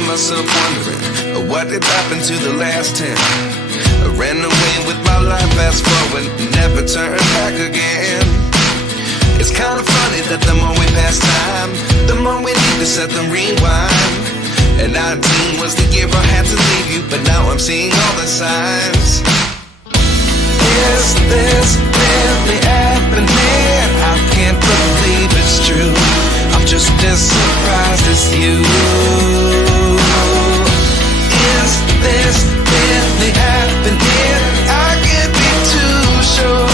find myself wondering what did happen to the last 10. I ran away with my life, fast forward, never turn back again. It's kind of funny that the more we pass time, the more we need to set them rewind. And 19 was the year I had to leave you, but now I'm seeing all the signs. Is this really happening? I can't believe it's true. I'm just as surprised as you. Is this really happening? I can't be too sure,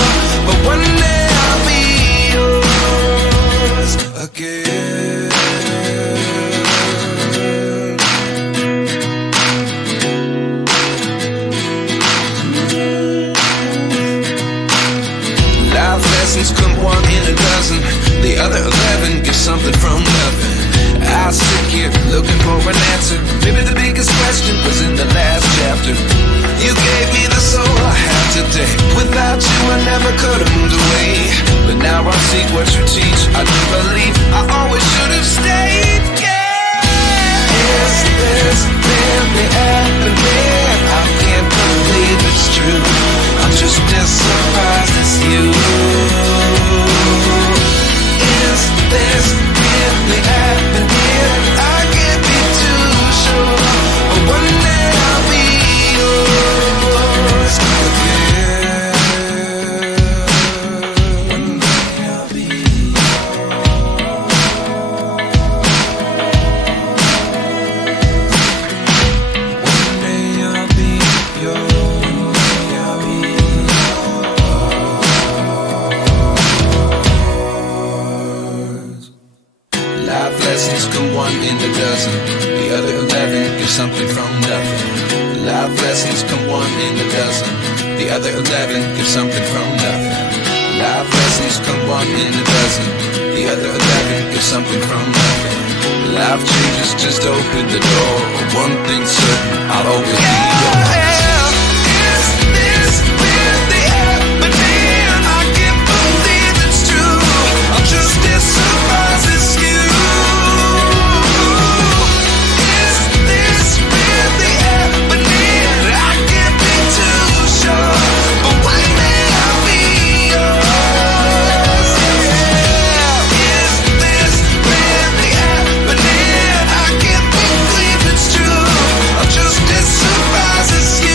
but one day I'll be yours again. Life lessons come one in a dozen. The other 11 get something from nothing. I sit here looking for an answer. Maybe the biggest question was in the last chapter. You gave me the soul I have today. Without you I never could have moved away. But now I see what you teach. I do believe I always should have stayed. Yeah. Is this really happening? I can't believe it's true. I'm just as surprised as you. Is this really happening? I can't be too sure, but one day I'll be yours again. One day I'll be One day I'll be yours. Life lessons come one in a dozen. The other 11 give something from nothing. Life lessons come one in a dozen. The other 11 give something from nothing. Life lessons come one in a dozen. The other 11 give something from nothing. Life changes just open the door. One thing's certain, I'll always be yours. Is this really happening? I can't believe it's true. I'm just as surprised as you. Just as surprised as you.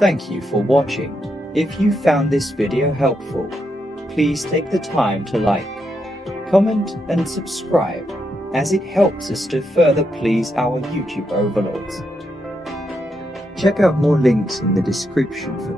Thank you for watching. If you found this video helpful, please take the time to like, comment and subscribe, as it helps us to further please our YouTube overlords. Check out more links in the description for